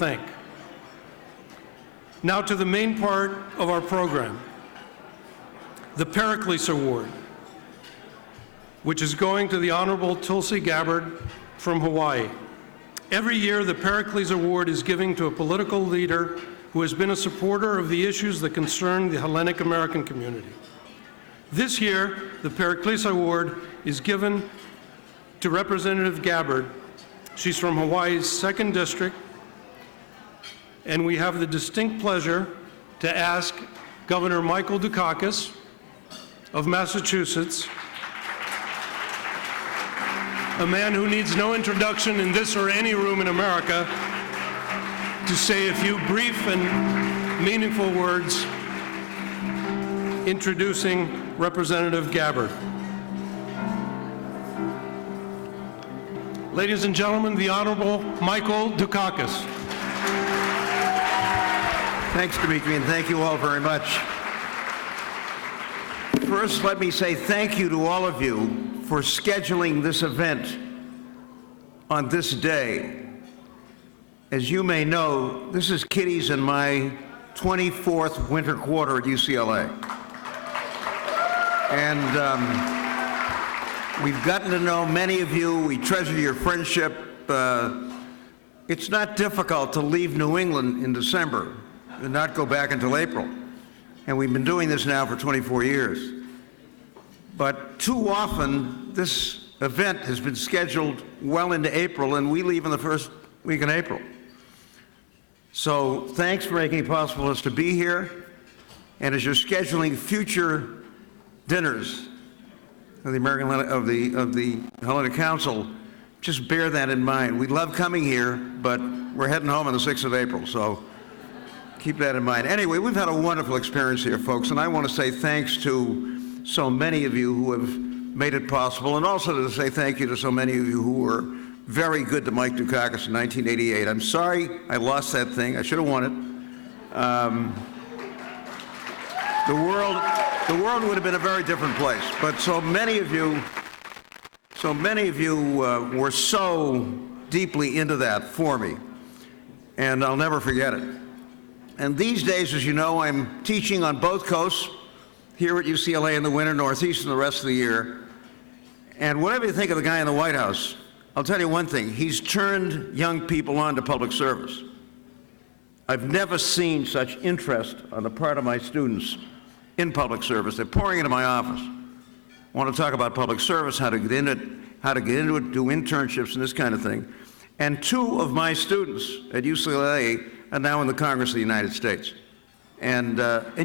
thank. Now to the main part of our program, the Pericles Award, which is going to the Honorable Tulsi Gabbard from Hawaii. Every year, the Pericles Award is given to a political leader who has been a supporter of the issues that concern the Hellenic American community. This year, the Pericles Award is given to Representative Gabbard. She's from Hawaii's 2nd District, and we have the distinct pleasure to ask Governor Michael Dukakis of Massachusetts, a man who needs no introduction in this or any room in America, to say a few brief and meaningful words introducing Representative Gabbard. Ladies and gentlemen, the Honorable Michael Dukakis. Thanks, Dimitri, and thank you all very much. First, let me say thank you to all of you for scheduling this event on this day. As you may know, this is Kitty's and my 24th winter quarter at UCLA. And we've gotten to know many of you. We treasure your friendship. It's not difficult to leave New England in December and not go back until April. And we've been doing this now for 24 years. But too often, this event has been scheduled well into April, and we leave in the first week in April. So thanks for making it possible for us to be here. And as you're scheduling future dinners of the Hellenic Council, just bear that in mind. We love coming here, but we're heading home on the 6th of April, so keep that in mind. Anyway, we've had a wonderful experience here, folks, and I want to say thanks to so many of you who have made it possible, and also to say thank you to so many of you who were very good to Mike Dukakis in 1988. I'm sorry I lost that thing. I should have won it. The world would have been a very different place. But so many of you were so deeply into that for me, and I'll never forget it. And these days, as you know, I'm teaching on both coasts, here at UCLA in the winter, Northeast and the rest of the year. And whatever you think of the guy in the White House, I'll tell you one thing, he's turned young people on to public service. I've never seen such interest on the part of my students in public service. They're pouring into my office. I want to talk about public service, how to get into it, do internships and this kind of thing. And 2 of my students at UCLA are now in the Congress of the United States. And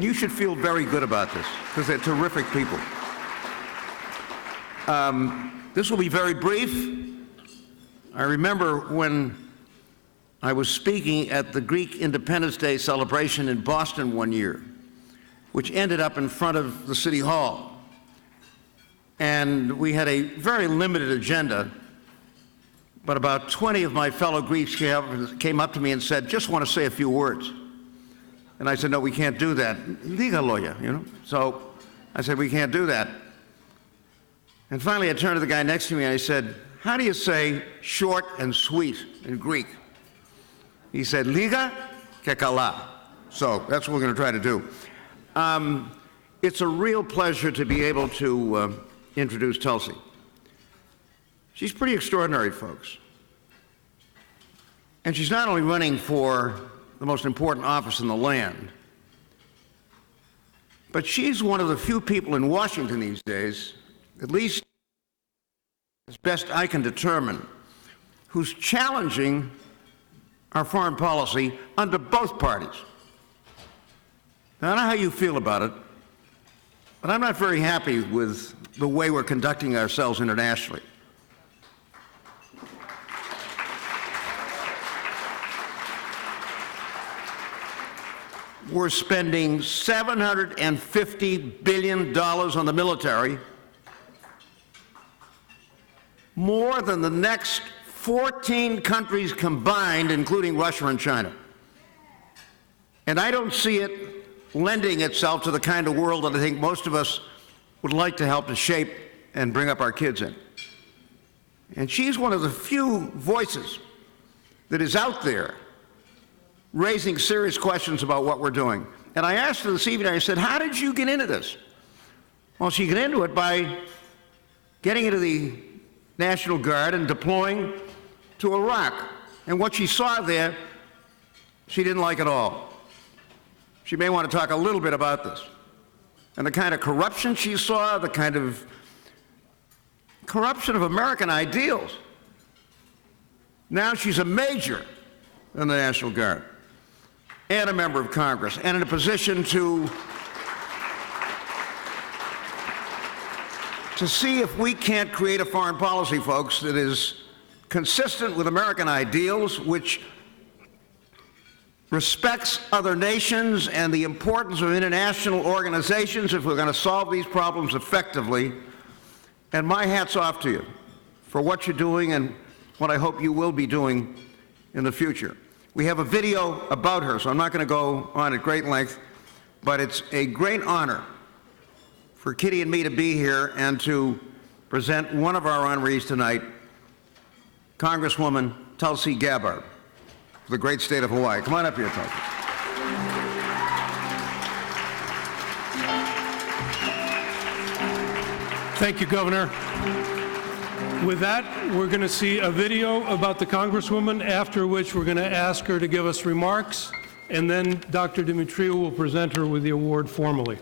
you should feel very good about this, because they're terrific people. This will be very brief. I remember when I was speaking at the Greek Independence Day celebration in Boston one year, which ended up in front of the City Hall. And we had a very limited agenda, but about 20 of my fellow Greeks came up to me and said, just want to say a few words. And I said, no, we can't do that. Liga loya, you know? So I said, we can't do that. And finally, I turned to the guy next to me and I said, how do you say short and sweet in Greek? He said, Liga ke kala. So that's what we're going to try to do. It's a real pleasure to be able to introduce Tulsi. She's pretty extraordinary, folks. And she's not only running for the most important office in the land, but she's one of the few people in Washington these days, at least as best I can determine, who's challenging our foreign policy under both parties. Now, I don't know how you feel about it, but I'm not very happy with the way we're conducting ourselves internationally. We're spending $750 billion on the military, more than the next 14 countries combined, including Russia and China. And I don't see it lending itself to the kind of world that I think most of us would like to help to shape and bring up our kids in. And she's one of the few voices that is out there raising serious questions about what we're doing. And I asked her this evening, I said, how did you get into this? Well, she got into it by getting into the National Guard and deploying to Iraq. And what she saw there, she didn't like at all. She may want to talk a little bit about this. And the kind of corruption she saw, the kind of corruption of American ideals. Now she's a major in the National Guard and a member of Congress and in a position to see if we can't create a foreign policy, folks, that is consistent with American ideals, which respects other nations and the importance of international organizations if we're going to solve these problems effectively. And my hat's off to you for what you're doing and what I hope you will be doing in the future. We have a video about her, so I'm not going to go on at great length, but it's a great honor for Kitty and me to be here and to present one of our honorees tonight, Congresswoman Tulsi Gabbard, of the great state of Hawaii. Come on up here, Tulsi. Thank you, Governor. With that, we're going to see a video about the Congresswoman, after which we're going to ask her to give us remarks, and then Dr. Dimitriou will present her with the award formally.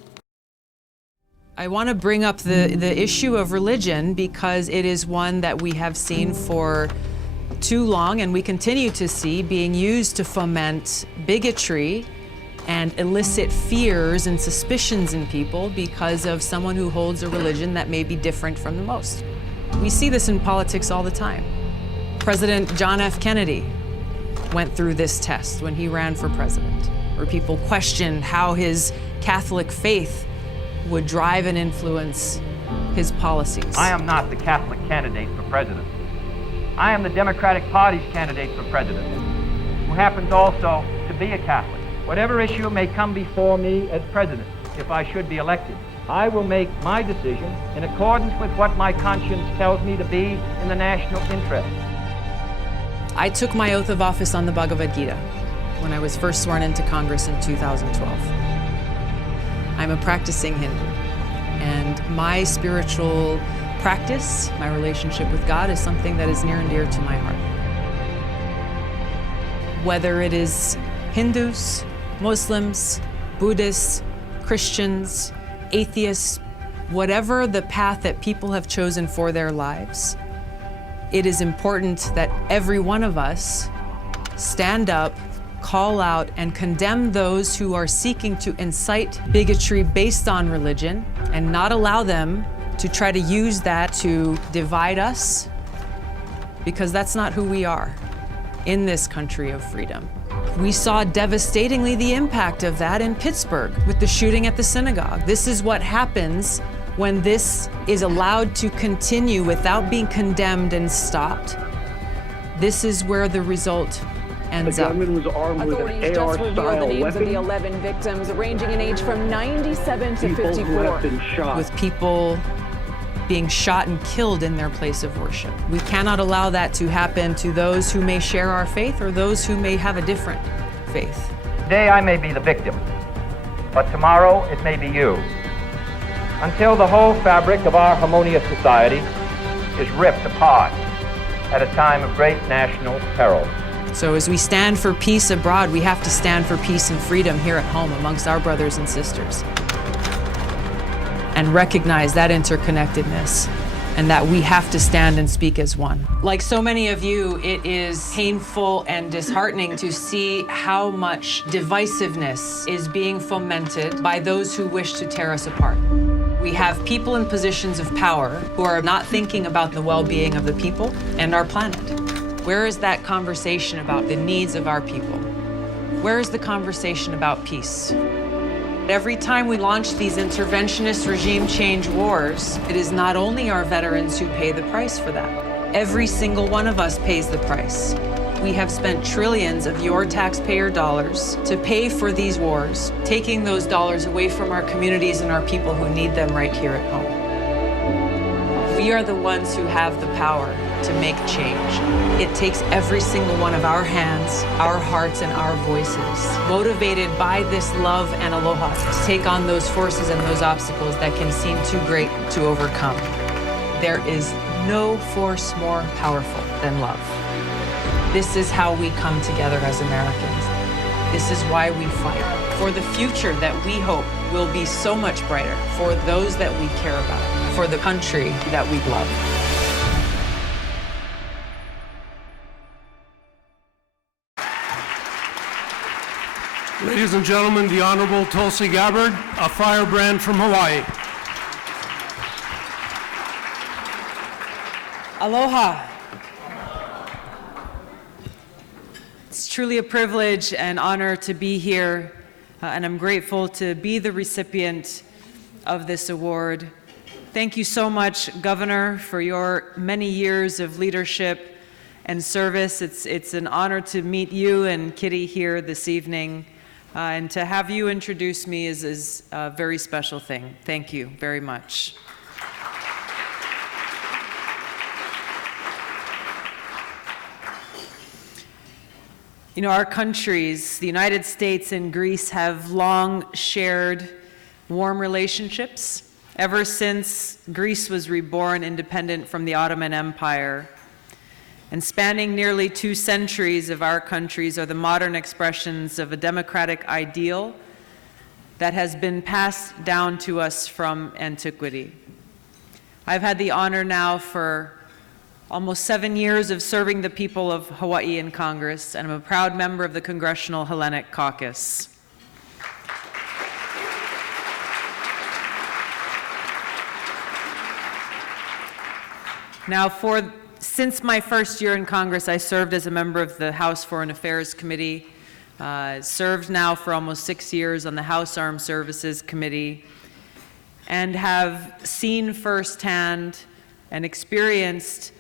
I want to bring up the issue of religion because it is one that we have seen for too long, and we continue to see being used to foment bigotry and elicit fears and suspicions in people because of someone who holds a religion that may be different from the most. We see this in politics all the time. President John F. Kennedy went through this test when he ran for president, where people questioned how his Catholic faith would drive and influence his policies. I am not the Catholic candidate for president. I am the Democratic Party's candidate for president, who happens also to be a Catholic. Whatever issue may come before me as president, if I should be elected, I will make my decision in accordance with what my conscience tells me to be in the national interest. I took my oath of office on the Bhagavad Gita when I was first sworn into Congress in 2012. I'm a practicing Hindu, and my spiritual practice, my relationship with God, is something that is near and dear to my heart. Whether it is Hindus, Muslims, Buddhists, Christians, atheists, whatever the path that people have chosen for their lives, it is important that every one of us stand up, call out, and condemn those who are seeking to incite bigotry based on religion and not allow them to try to use that to divide us, because that's not who we are in this country of freedom. We saw devastatingly the impact of that in Pittsburgh with the shooting at the synagogue. This is what happens when this is allowed to continue without being condemned and stopped. This is where the result ends up. The gunman was armed with an AR-style weapon. Authorities just revealed the names of the 11 victims, ranging in age from 97 to 54. People who have been shot. With people being shot and killed in their place of worship. We cannot allow that to happen to those who may share our faith or those who may have a different faith. Today I may be the victim, but tomorrow it may be you. Until the whole fabric of our harmonious society is ripped apart at a time of great national peril. So as we stand for peace abroad, we have to stand for peace and freedom here at home amongst our brothers and sisters, and recognize that interconnectedness and that we have to stand and speak as one. Like so many of you, it is painful and disheartening to see how much divisiveness is being fomented by those who wish to tear us apart. We have people in positions of power who are not thinking about the well-being of the people and our planet. Where is that conversation about the needs of our people? Where is the conversation about peace? Every time we launch these interventionist regime change wars, it is not only our veterans who pay the price for that. Every single one of us pays the price. We have spent trillions of your taxpayer dollars to pay for these wars, taking those dollars away from our communities and our people who need them right here at home. We are the ones who have the power to make change. It takes every single one of our hands, our hearts, and our voices, motivated by this love and aloha, to take on those forces and those obstacles that can seem too great to overcome. There is no force more powerful than love. This is how we come together as Americans. This is why we fight for the future that we hope will be so much brighter for those that we care about, for the country that we love. Ladies and gentlemen, the Honorable Tulsi Gabbard, a firebrand from Hawaii. Aloha. It's truly a privilege and honor to be here, and I'm grateful to be the recipient of this award. Thank you so much, Governor, for your many years of leadership and service. It's an honor to meet you and Kitty here this evening, and to have you introduce me is a very special thing. Thank you very much. You know, our countries, the United States and Greece, have long shared warm relationships ever since Greece was reborn independent from the Ottoman Empire. And spanning nearly 2 centuries of our countries are the modern expressions of a democratic ideal that has been passed down to us from antiquity. I've had the honor now for almost 7 years of serving the people of Hawaii in Congress, and I'm a proud member of the Congressional Hellenic Caucus. Now, since my first year in Congress, I served as a member of the House Foreign Affairs Committee, served now for almost 6 years on the House Armed Services Committee, and have seen firsthand and experienced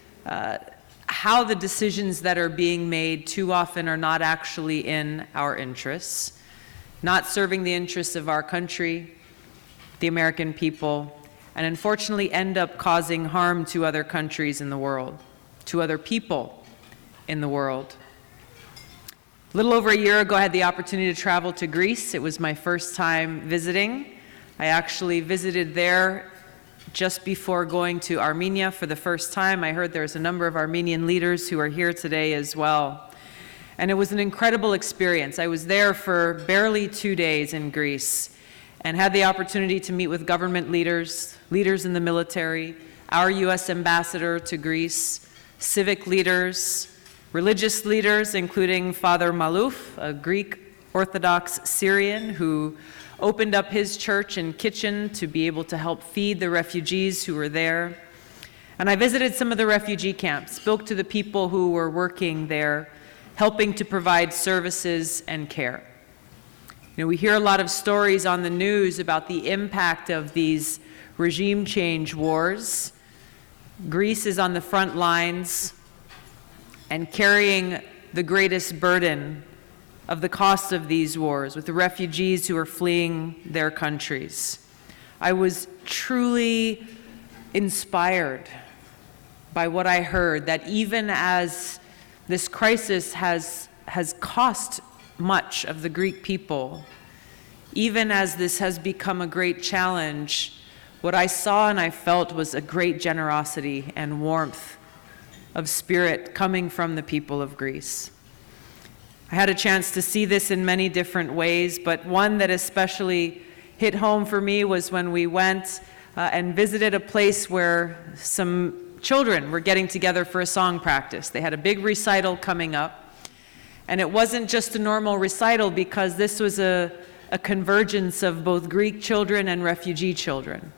how the decisions that are being made too often are not actually in our interests, not serving the interests of our country, the American people, and unfortunately end up causing harm to other countries in the world, to other people in the world. A little over a year ago, I had the opportunity to travel to Greece. It was my first time visiting. I actually visited there just before going to Armenia for the first time. I heard there's a number of Armenian leaders who are here today as well. And it was an incredible experience. I was there for barely 2 days in Greece and had the opportunity to meet with government leaders, leaders in the military, our U.S. ambassador to Greece, civic leaders, religious leaders, including Father Maluf, a Greek Orthodox Syrian who opened up his church and kitchen to be able to help feed the refugees who were there. And I visited some of the refugee camps, spoke to the people who were working there, helping to provide services and care. You know, we hear a lot of stories on the news about the impact of these regime change wars. Greece is on the front lines and carrying the greatest burden of the cost of these wars with the refugees who are fleeing their countries. I was truly inspired by what I heard, that even as this crisis has cost much of the Greek people, even as this has become a great challenge, what I saw and I felt was a great generosity and warmth of spirit coming from the people of Greece. I had a chance to see this in many different ways, but one that especially hit home for me was when we went and visited a place where some children were getting together for a song practice. They had a big recital coming up, and it wasn't just a normal recital because this was a convergence of both Greek children and refugee children.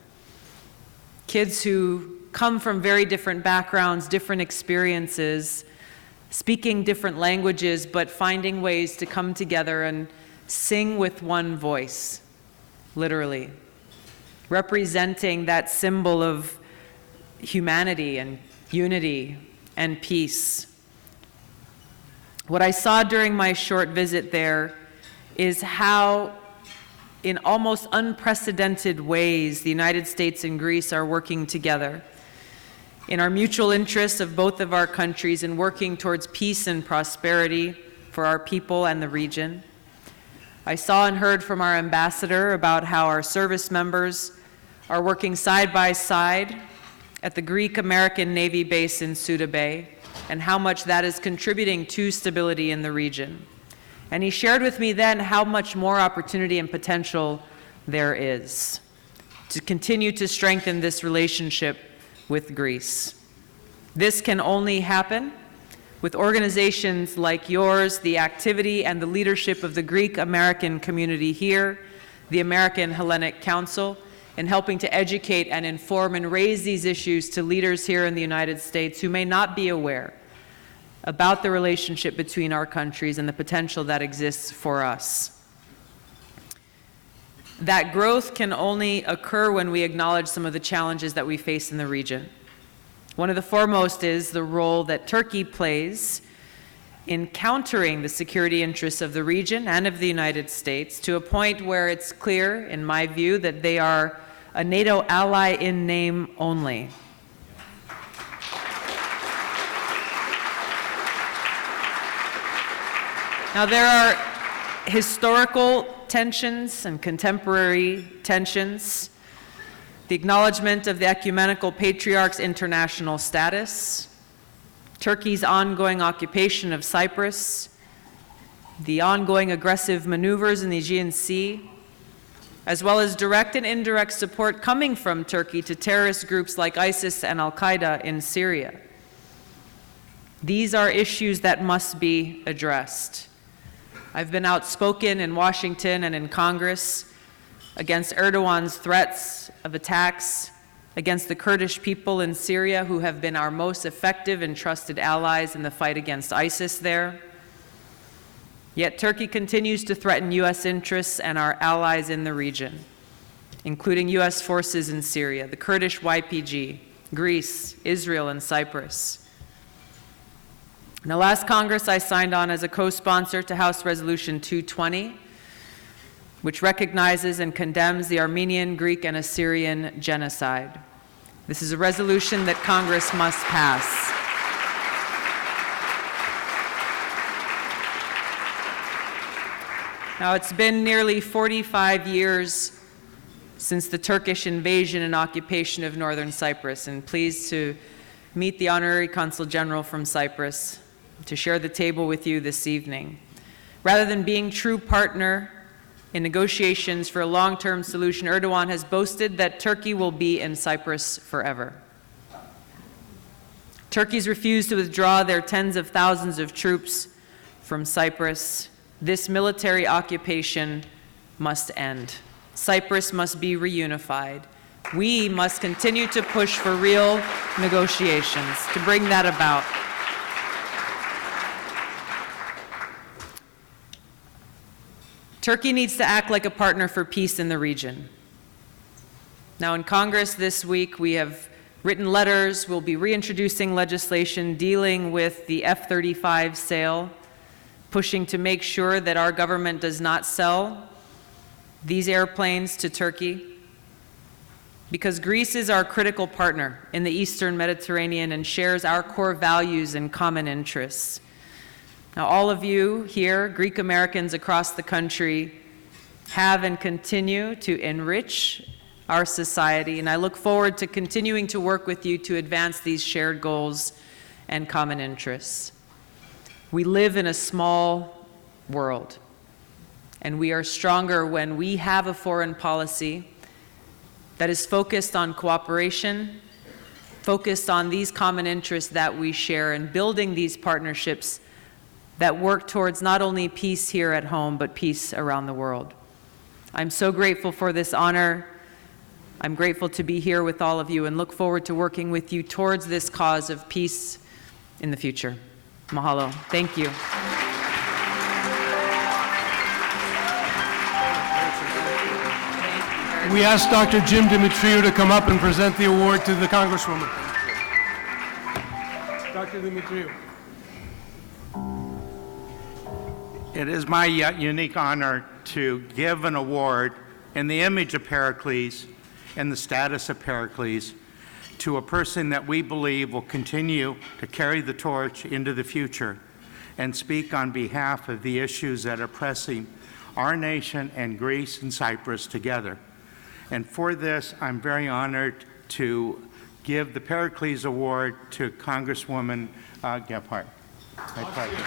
Kids who come from very different backgrounds, different experiences, speaking different languages, but finding ways to come together and sing with one voice, literally, representing that symbol of humanity and unity and peace. What I saw during my short visit there is how, in almost unprecedented ways, the United States and Greece are working together in our mutual interests of both of our countries in working towards peace and prosperity for our people and the region. I saw and heard from our ambassador about how our service members are working side by side at the Greek-American Navy base in Suda Bay and how much that is contributing to stability in the region. And he shared with me then how much more opportunity and potential there is to continue to strengthen this relationship with Greece. This can only happen with organizations like yours, the activity and the leadership of the Greek-American community here, the American Hellenic Council, in helping to educate and inform and raise these issues to leaders here in the United States who may not be aware about the relationship between our countries and the potential that exists for us. That growth can only occur when we acknowledge some of the challenges that we face in the region. One of the foremost is the role that Turkey plays in countering the security interests of the region and of the United States to a point where it's clear, in my view, that they are a NATO ally in name only. Now, there are historical tensions and contemporary tensions, the acknowledgement of the ecumenical patriarch's international status, Turkey's ongoing occupation of Cyprus, the ongoing aggressive maneuvers in the Aegean Sea, as well as direct and indirect support coming from Turkey to terrorist groups like ISIS and Al-Qaeda in Syria. These are issues that must be addressed. I've been outspoken in Washington and in Congress against Erdogan's threats of attacks against the Kurdish people in Syria, who have been our most effective and trusted allies in the fight against ISIS there. Yet Turkey continues to threaten U.S. interests and our allies in the region, including U.S. forces in Syria, the Kurdish YPG, Greece, Israel, and Cyprus. Now, last Congress, I signed on as a co-sponsor to House Resolution 220, which recognizes and condemns the Armenian, Greek, and Assyrian genocide. This is a resolution that Congress must pass. Now, it's been nearly 45 years since the Turkish invasion and occupation of northern Cyprus, and pleased to meet the Honorary Consul General from Cyprus to share the table with you this evening. Rather than being true partner in negotiations for a long-term solution, Erdogan has boasted that Turkey will be in Cyprus forever. Turkey's refused to withdraw their tens of thousands of troops from Cyprus. This military occupation must end. Cyprus must be reunified. We must continue to push for real negotiations to bring that about. Turkey needs to act like a partner for peace in the region. Now, in Congress this week, we have written letters. We'll be reintroducing legislation dealing with the F-35 sale, pushing to make sure that our government does not sell these airplanes to Turkey, because Greece is our critical partner in the Eastern Mediterranean and shares our core values and common interests. Now, all of you here, Greek Americans across the country, have and continue to enrich our society, and I look forward to continuing to work with you to advance these shared goals and common interests. We live in a small world, and we are stronger when we have a foreign policy that is focused on cooperation, focused on these common interests that we share, and building these partnerships that work towards not only peace here at home, but peace around the world. I'm so grateful for this honor. I'm grateful to be here with all of you and look forward to working with you towards this cause of peace in the future. Mahalo. Thank you. We ask Dr. Jim Dimitriou to come up and present the award to the Congresswoman. Dr. Dimitriou. It is my unique honor to give an award in the image of Pericles and the status of Pericles to a person that we believe will continue to carry the torch into the future and speak on behalf of the issues that are pressing our nation and Greece and Cyprus together. And for this, I'm very honored to give the Pericles Award to Congresswoman Gabbard. My pleasure.